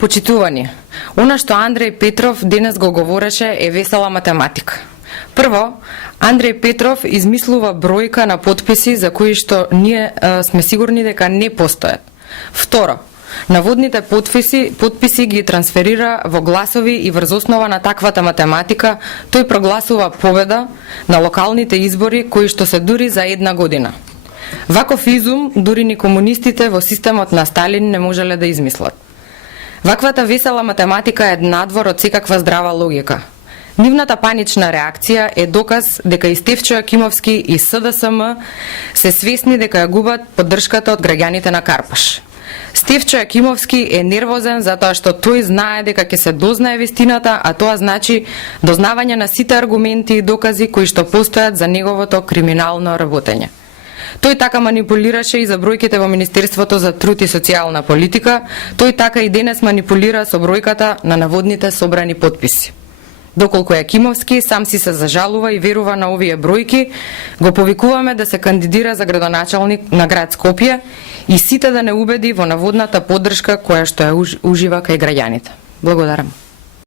Почитувани, она што Андреј Петров денес го говореше е весела математика. Прво, Андреј Петров измислува бројка на потписи за кои што ние сме сигурни дека не постојат. Второ, наводните потписи ги трансферира во гласови и врз основа на таквата математика тој прогласува победа на локалните избори кои што се дури за една година. Ваков изум дури ни комунистите во системот на Сталин не можеле да измислат. Ваквата весела математика е надвор од секаква здрава логика. Нивната панична реакција е доказ дека и Стефчо Јакимовски и СДСМ се свесни дека ја губат поддршката од граѓаните на Карпаш. Стефчо Јакимовски е нервозен затоа што тој знае дека ќе се дознае вистината, а тоа значи дознавање на сите аргументи и докази кои што постојат за неговото криминално работење. Тој така манипулираше и за бројките во Министерството за труд и социјална политика, тој така и денес манипулира со бројката на наводните собрани потписи. Доколку Јакимовски сам си се зажалува и верува на овие бројки, го повикуваме да се кандидира за градоначалник на град Скопје и сите да не убеди во наводната поддршка која што ја ужива кај граѓаните. Благодарам.